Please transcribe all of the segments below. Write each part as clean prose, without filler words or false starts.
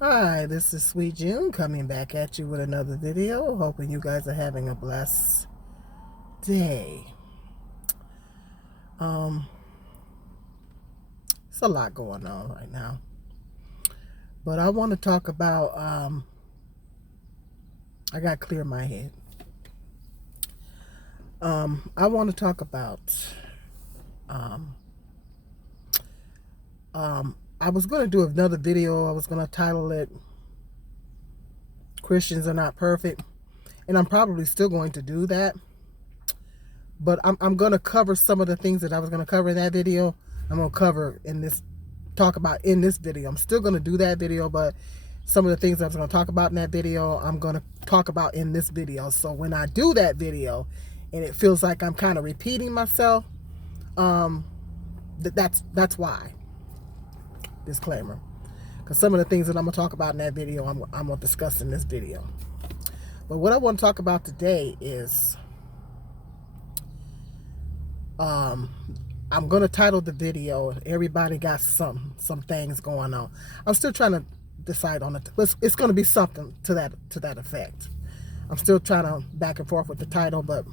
Hi, this is Sweet June coming back at you with another video. Hoping you guys are having a blessed day. Um, it's a lot going on right now, but I want to talk about. I got to clear my head. I want to talk about. Um, I was going to do another video. I was going to title it "Christians Are Not Perfect," and I'm probably still going to do that. But I'm going to cover some of the things that I was going to cover in that video. I'm going to cover in this, talk about in this video. I'm still going to do that video, but some of the things I was going to talk about in that video, I'm going to talk about in this video. So when I do that video and it feels like I'm kind of repeating myself, that's why. Disclaimer. Because some of the things that I'm going to talk about in that video, I'm going to discuss in this video. But what I want to talk about today is I'm gonna title the video "Everybody Got some things going on." I'm still trying to decide on it. It's gonna be something to that effect. I'm still trying to back and forth with the title, but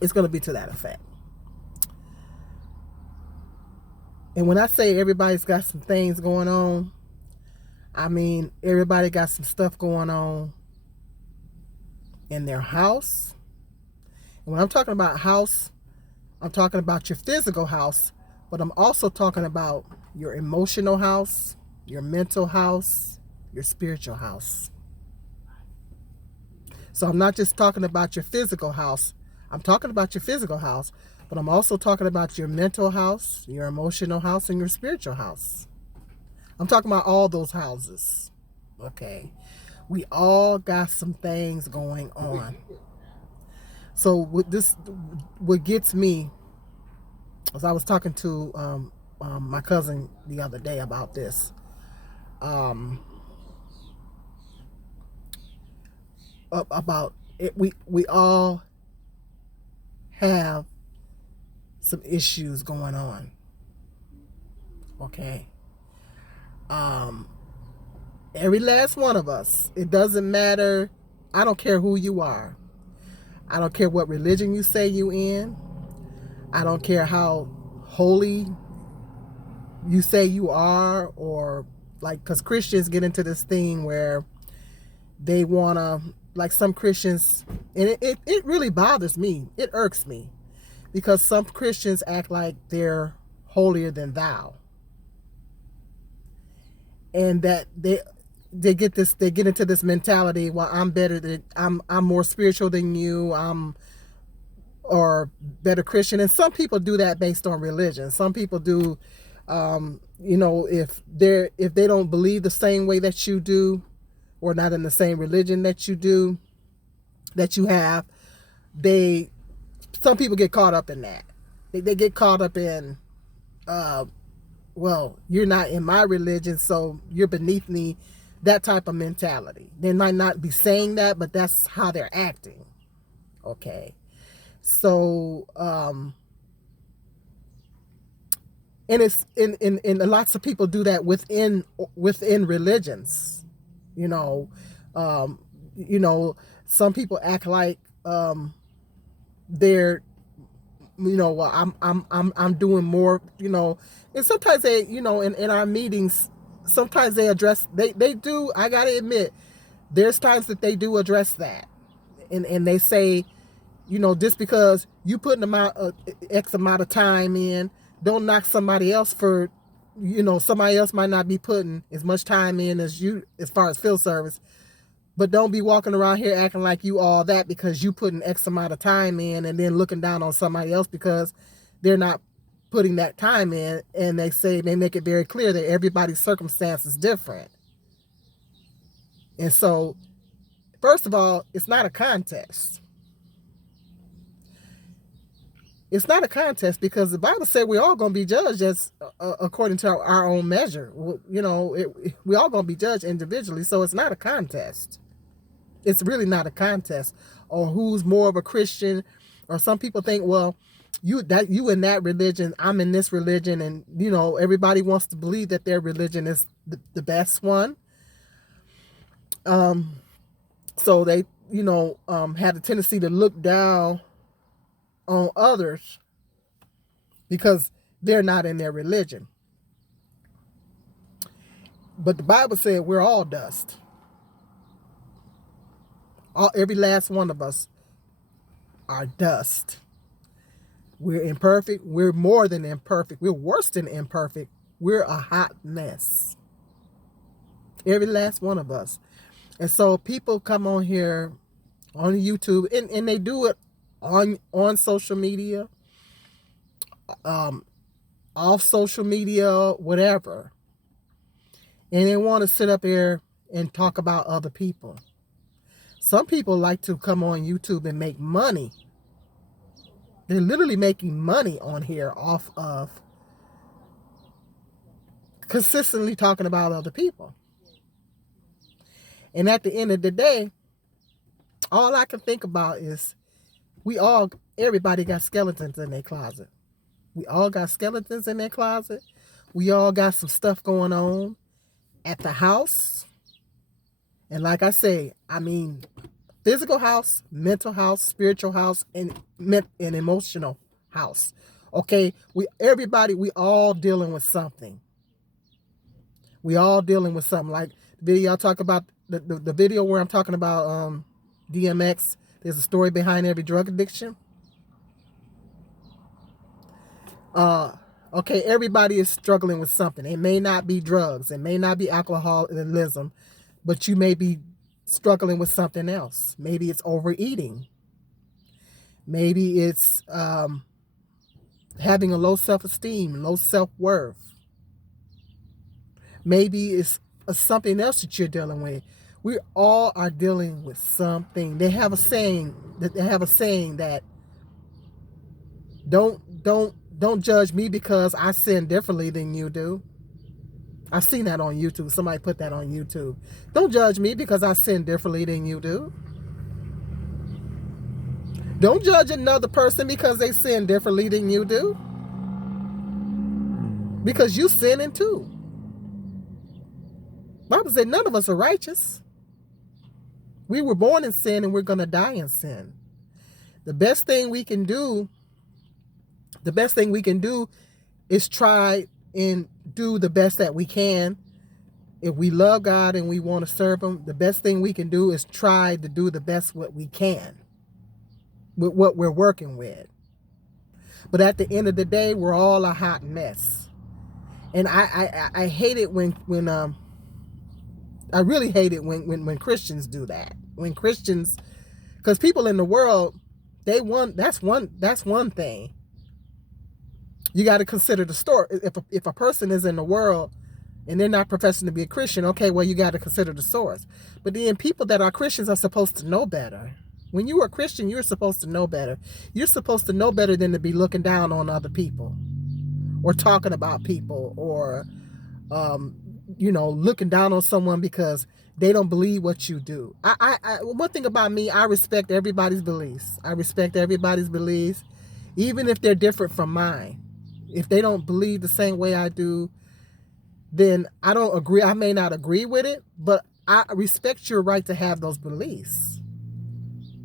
it's gonna be to that effect. And when I say everybody's got some things going on, I mean everybody got some stuff going on in their house. And when I'm talking about house, I'm talking about your physical house, but I'm also talking about your emotional house, your mental house, your spiritual house. So I'm not just talking about your physical house. I'm talking about your physical house, but I'm also talking about your mental house, your emotional house, and your spiritual house. I'm talking about all those houses. Okay. We all got some things going on. So what gets me, as I was talking to my cousin the other day about this, about it, we all have some issues going on. Okay. Every last one of us. It doesn't matter. I don't care who you are. I don't care what religion you say you in. I don't care how holy you say you are, or like, because Christians get into this thing where they want to, like some Christians, and it really bothers me. It irks me because some Christians act like they're holier than thou, and that they get into this mentality. Well, I'm better than I'm more spiritual than you. Or better Christian. And some people do that based on religion. Some people do, if they don't believe the same way that you do, or not in the same religion that you do, that you have, some people get caught up in that. They get caught up in, well, you're not in my religion, so you're beneath me. That type of mentality. They might not be saying that, but that's how they're acting. Okay. So, and it's in lots of people do that within religions. You know, um, some people act like they're, well, I'm doing more. And sometimes they, in our meetings, sometimes they address they do. I gotta admit, there's times that they do address that, and they say, just because you put X amount of time in, don't knock somebody else for, somebody else might not be putting as much time in as you, as far as field service, but don't be walking around here acting like you all that because you put an X amount of time in, and then looking down on somebody else because they're not putting that time in. And they make it very clear that everybody's circumstance is different. And so, first of all, it's not a contest. It's not a contest because the Bible said we're all going to be judged as according to our own measure. We all going to be judged individually, so it's not a contest. It's really not a contest, or who's more of a Christian. Or some people think, well, you in that religion, I'm in this religion, and everybody wants to believe that their religion is the best one. So they, had a tendency to look down on others because they're not in their religion. But the Bible said we're all dust. Every last one of us are dust. We're imperfect. We're more than imperfect. We're worse than imperfect. We're a hot mess. Every last one of us. And so people come on here on YouTube and they do it on social media, off social media, whatever. And they want to sit up here and talk about other people. Some people like to come on YouTube and make money. They're literally making money on here off of consistently talking about other people. And at the end of the day, all I can think about is everybody got skeletons in their closet. We all got skeletons in their closet. We all got some stuff going on at the house. And like I say, physical house, mental house, spiritual house, and emotional house. Okay, we all dealing with something. We all dealing with something. Like the video I talk about, the video where I'm talking about DMX. There's a story behind every drug addiction. Okay, everybody is struggling with something. It may not be drugs. It may not be alcoholism. But you may be struggling with something else. Maybe it's overeating. Maybe it's having a low self-esteem, low self-worth. Maybe it's something else that you're dealing with. We all are dealing with something. They have a saying that don't judge me because I sin differently than you do. I've seen that on YouTube. Somebody put that on YouTube. Don't judge me because I sin differently than you do. Don't judge another person because they sin differently than you do. Because you sinning too. The Bible said none of us are righteous. We were born in sin and we're going to die in sin. The best thing we can do is try and do the best that we can. If we love God and we want to serve Him, the best thing we can do is try to do the best what we can with what we're working with. But at the end of the day, we're all a hot mess. And I hate it when I really hate it when Christians do that. When Christians, because people in the world, that's one thing. You got to consider the story. If a person is in the world and they're not professing to be a Christian, okay, well, you got to consider the source. But then people that are Christians are supposed to know better. When you are a Christian, you're supposed to know better. You're supposed to know better than to be looking down on other people or talking about people or, looking down on someone because they don't believe what you do. One thing about me, I respect everybody's beliefs. Even if they're different from mine. If they don't believe the same way I do, then I don't agree. I may not agree with it, but I respect your right to have those beliefs.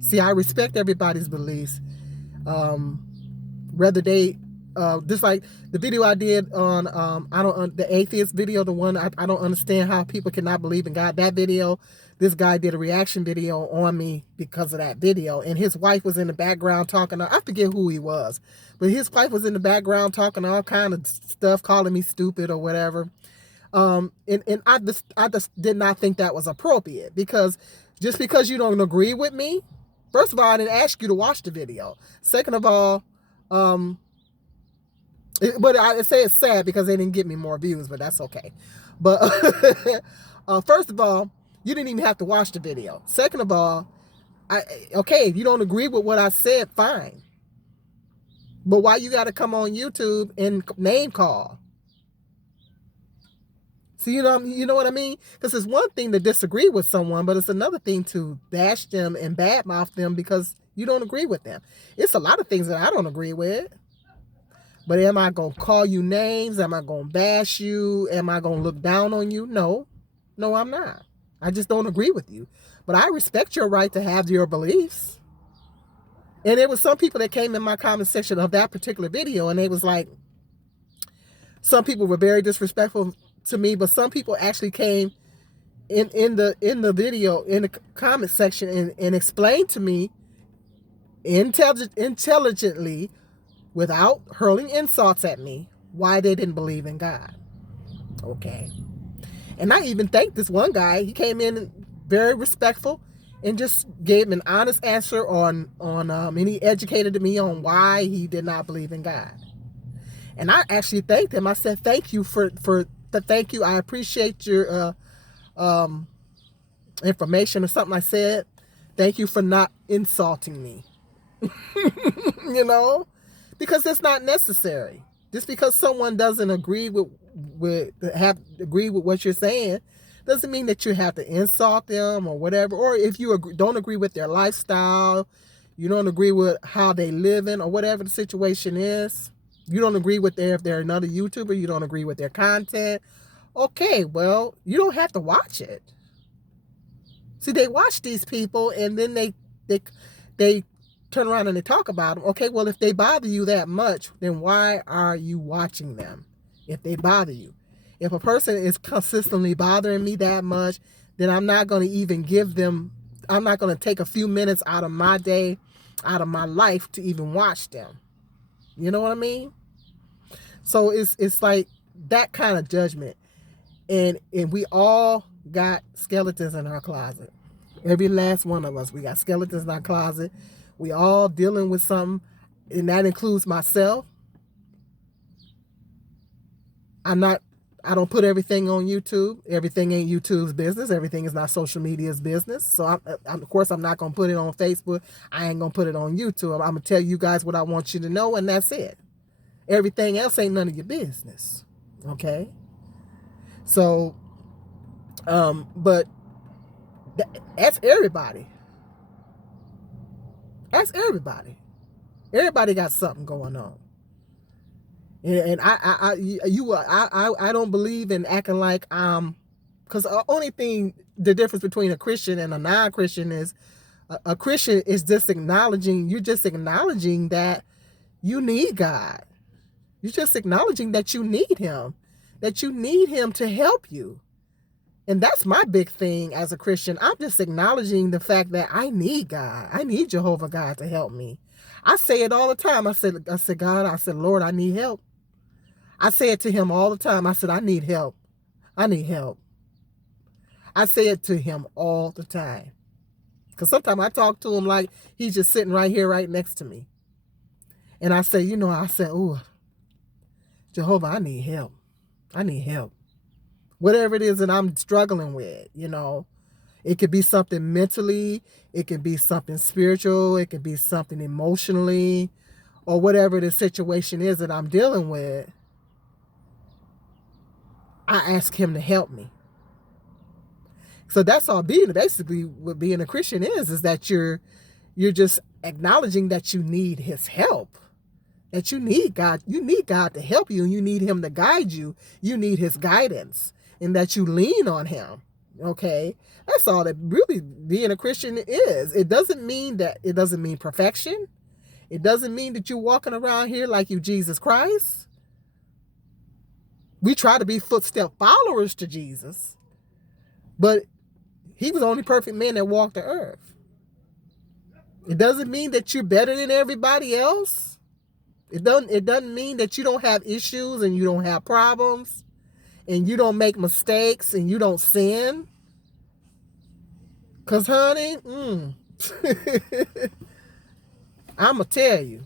See, I respect everybody's beliefs. Whether they, just like the video I did on, the atheist video, the one I don't understand how people cannot believe in God. That video, this guy did a reaction video on me because of that video, and his wife was in the background talking. I forget who he was, but his wife was in the background talking all kind of stuff, calling me stupid or whatever. And I just did not think that was appropriate, because just because you don't agree with me, first of all, I didn't ask you to watch the video. Second of all, but I say it's sad because they didn't get me more views, but that's okay. But first of all, you didn't even have to watch the video. Second of all, if you don't agree with what I said, fine. But why you got to come on YouTube and name call? So you know what I mean? Because it's one thing to disagree with someone, but it's another thing to bash them and badmouth them because you don't agree with them. It's a lot of things that I don't agree with. But am I going to call you names? Am I going to bash you? Am I going to look down on you? No, I'm not. I just don't agree with you. But I respect your right to have your beliefs. And there was some people that came in my comment section of that particular video, and they was like, some people were very disrespectful to me, but some people actually came in the video, in the comment section, and explained to me intelligently, without hurling insults at me, why they didn't believe in God. Okay. And I even thanked this one guy. He came in very respectful and just gave an honest answer and he educated me on why he did not believe in God. And I actually thanked him. I said, thank you thank you. I appreciate your information or something I said. Thank you for not insulting me. You know, because it's not necessary. Just because someone doesn't agree with what you're saying doesn't mean that you have to insult them or whatever. Or if you don't agree with their lifestyle, you don't agree with how they living or whatever the situation is, you don't agree with if they're another YouTuber, you don't agree with their content. Okay, well, you don't have to watch it. See, they watch these people and then they turn around and they talk about them. Okay, well, if they bother you that much, then why are you watching them? If they bother you. If a person is consistently bothering me that much, then I'm not going to even I'm not going to take a few minutes out of my day, out of my life to even watch them. You know what I mean? So it's like that kind of judgment. And we all got skeletons in our closet. Every last one of us, we got skeletons in our closet. We all dealing with something, and that includes myself. I don't put everything on YouTube. Everything ain't YouTube's business. Everything is not social media's business. So of course I'm not going to put it on Facebook. I ain't going to put it on YouTube. I'm going to tell you guys what I want you to know, and that's it. Everything else ain't none of your business. Okay? So, but that's everybody. Ask everybody. Everybody got something going on. And I don't believe in acting like because the only thing, the difference between a Christian and a non-Christian is a Christian is just acknowledging that you need God. You're just acknowledging that you need him to help you. And that's my big thing as a Christian. I'm just acknowledging the fact that I need God. I need Jehovah God to help me. I say it all the time. I said, God, I said, Lord, I need help. I say it to him all the time. I said, I need help. I need help. I say it to him all the time. Because sometimes I talk to him like he's just sitting right here, right next to me. And I say, oh, Jehovah, I need help. I need help. Whatever it is that I'm struggling with, it could be something mentally, it could be something spiritual, it could be something emotionally, or whatever the situation is that I'm dealing with. I ask him to help me. So that's all basically what being a Christian is that you're just acknowledging that you need his help. That you need God to help you, and you need him to guide you. You need his guidance, and that you lean on him. Okay? That's all that really being a Christian is. It doesn't mean perfection. It doesn't mean that you're walking around here like you Jesus Christ. We try to be footstep followers to Jesus, but he was the only perfect man that walked the earth. It doesn't mean that you're better than everybody else. It doesn't mean that you don't have issues and you don't have problems and you don't make mistakes and you don't sin. Because, honey, I'm going to tell you.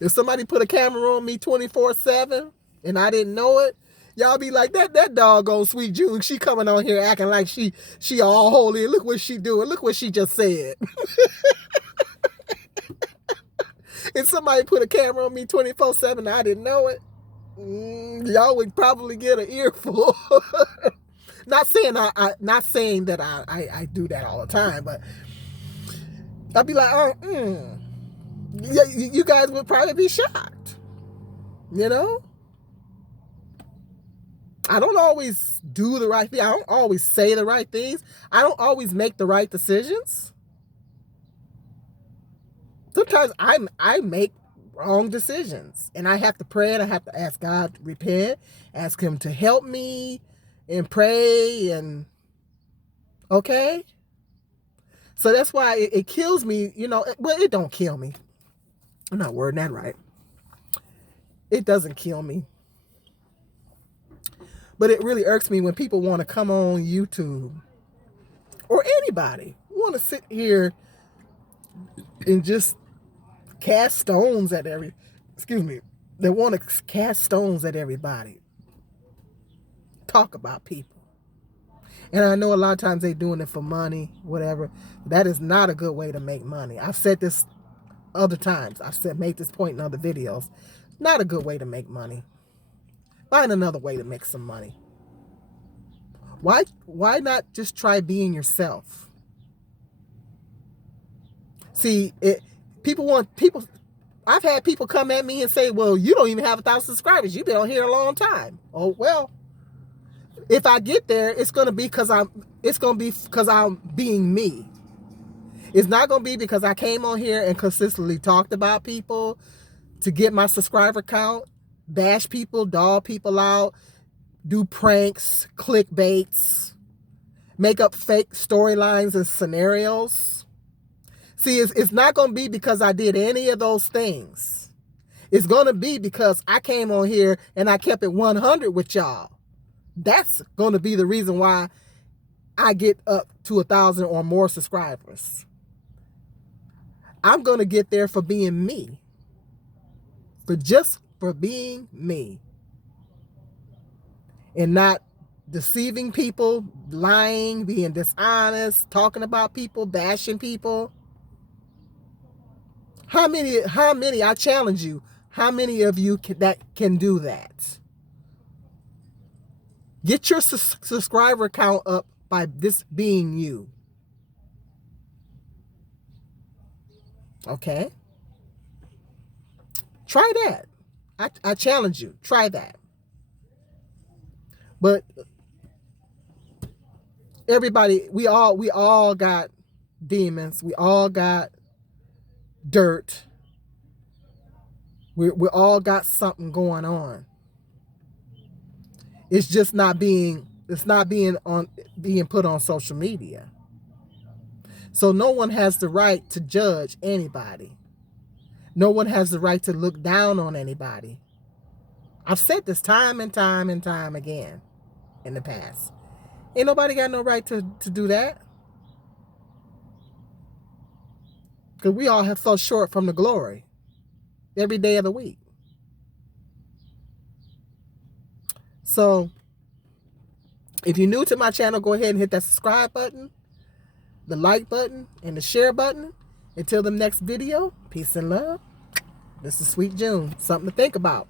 If somebody put a camera on me 24/7 and I didn't know it, y'all be like, that doggone Sweet June, she coming on here acting like she all holy. Look what she doing. Look what she just said. If somebody put a camera on me 24/7 and I didn't know it, y'all would probably get an earful. Not saying that I do that all the time, but I'd be like, yeah, you guys would probably be shocked, I don't always do the right thing. I don't always say the right things. I don't always make the right decisions. Sometimes I make wrong decisions, and I have to pray, and I have to ask God to repent, ask him to help me, and pray, and okay. So that's why it kills me, well, it don't kill me. I'm not wording that right. It doesn't kill me. But it really irks me when people want to come on YouTube, or anybody want to sit here and just cast stones at they want to cast stones at everybody. Talk about people. And I know a lot of times they're doing it for money, whatever. That is not a good way to make money. I've said this other times. Made this point in other videos. Not a good way to make money. Find another way to make some money. Why not just try being yourself? See, I've had people come at me and say, well, you don't even have 1,000 subscribers. You've been on here a long time. Oh, well, if I get there, it's going to be because I'm being me. It's not going to be because I came on here and consistently talked about people to get my subscriber count, bash people, dog people out, do pranks, clickbaits, make up fake storylines and scenarios. See, it's not going to be because I did any of those things. It's going to be because I came on here and I kept it 100 with y'all. That's going to be the reason why I get up to 1,000 or more subscribers. I'm going to get there for being me. For being me. And not deceiving people, lying, being dishonest, talking about people, bashing people. How many, I challenge you, how many of you can do that? Get your subscriber count up by this being you. Okay? Try that. I challenge you. Try that. But everybody, we all got demons. We all got dirt. We all got something going on. It's just not being put on social media. So no one has the right to judge anybody. No one has the right to look down on anybody. I've said this time and time and time again in the past. Ain't nobody got no right to do that. Because we all have fell short from the glory every day of the week. So, if you're new to my channel, go ahead and hit that subscribe button, the like button, and the share button. Until the next video, peace and love. This is Sweet June. Something to think about.